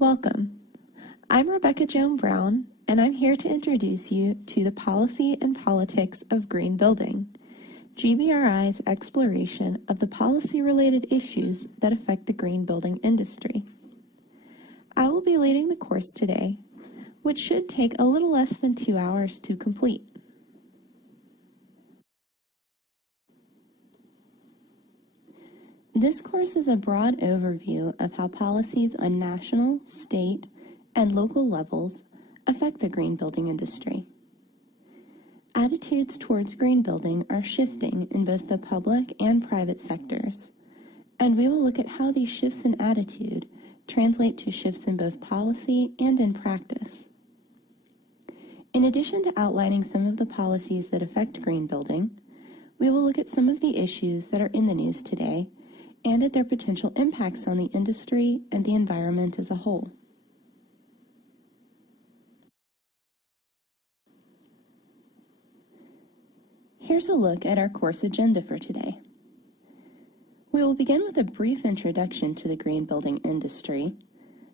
Welcome. I'm Rebecca Joan Brown, and I'm here to introduce you to the policy and politics of green building, GBRI's exploration of the policy-related issues that affect the green building industry. I will be leading the course today, which should take a little less than 2 hours to complete. This course is a broad overview of how policies on national, state, and local levels affect the green building industry. Attitudes towards green building are shifting in both the public and private sectors, and we will look at how these shifts in attitude translate to shifts in both policy and in practice. In addition to outlining some of the policies that affect green building, we will look at some of the issues that are in the news today and at their potential impacts on the industry and the environment as a whole. Here's a look at our course agenda for today. We will begin with a brief introduction to the green building industry,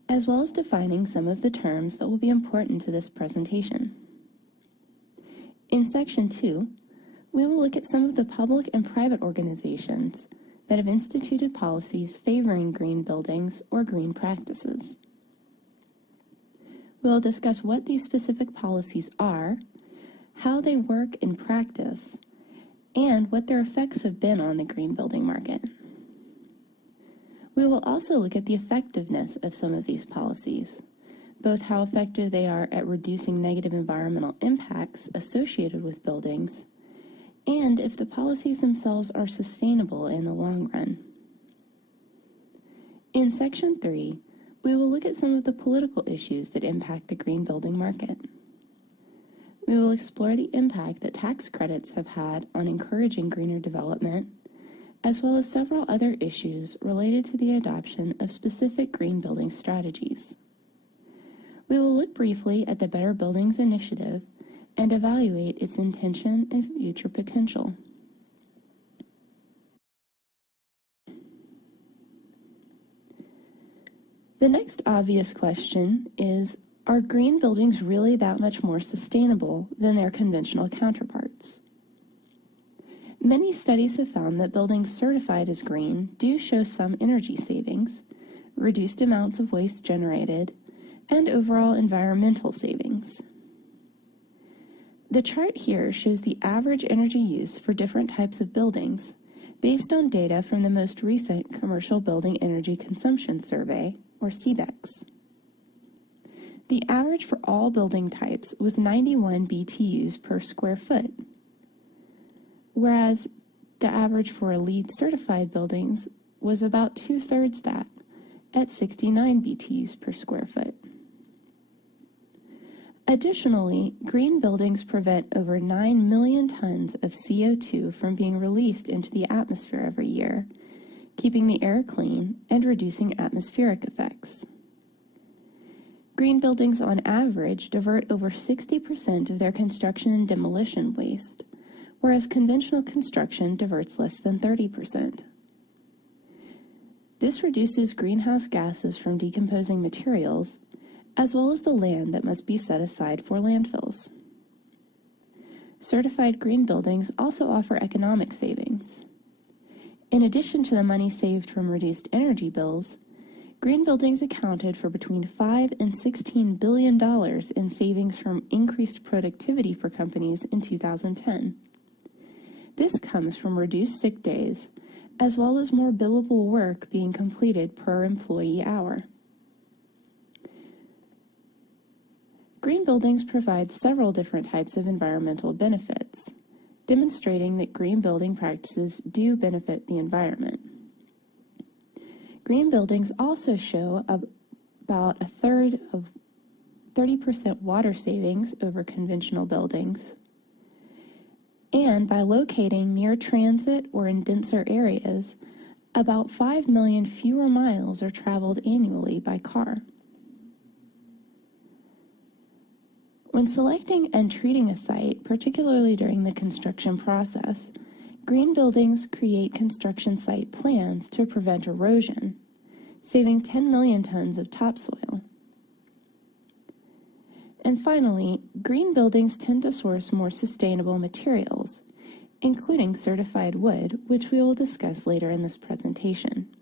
as well as defining some of the terms that will be important to this presentation. In Section 2, we will look at some of the public and private organizations that have instituted policies favoring green buildings or green practices. We'll discuss what these specific policies are, how they work in practice, and what their effects have been on the green building market. We will also look at the effectiveness of some of these policies, both how effective they are at reducing negative environmental impacts associated with buildings, and if the policies themselves are sustainable in the long run. In Section 3, we will look at some of the political issues that impact the green building market. We will explore the impact that tax credits have had on encouraging greener development, as well as several other issues related to the adoption of specific green building strategies. We will look briefly at the Better Buildings Initiative and evaluate its intention and future potential. The next obvious question is, are green buildings really that much more sustainable than their conventional counterparts? Many studies have found that buildings certified as green do show some energy savings, reduced amounts of waste generated, and overall environmental savings. The chart here shows the average energy use for different types of buildings based on data from the most recent Commercial Building Energy Consumption Survey, or CBECS. The average for all building types was 91 BTUs per square foot, whereas the average for LEED certified buildings was about 2/3 that, at 69 BTUs per square foot. Additionally, green buildings prevent over 9 million tons of CO2 from being released into the atmosphere every year, keeping the air clean and reducing atmospheric effects. Green buildings on average divert over 60% of their construction and demolition waste, whereas conventional construction diverts less than 30%. This reduces greenhouse gases from decomposing materials, as well as the land that must be set aside for landfills. Certified green buildings also offer economic savings. In addition to the money saved from reduced energy bills, green buildings accounted for between $5 and $16 billion in savings from increased productivity for companies in 2010. This comes from reduced sick days, as well as more billable work being completed per employee hour. Green buildings provide several different types of environmental benefits, demonstrating that green building practices do benefit the environment. Green buildings also show about a third of 30% water savings over conventional buildings. And by locating near transit or in denser areas, about 5 million fewer miles are traveled annually by car. When selecting and treating a site, particularly during the construction process, green buildings create construction site plans to prevent erosion, saving 10 million tons of topsoil, And finally, green buildings tend to source more sustainable materials, including certified wood, which we will discuss later in this presentation.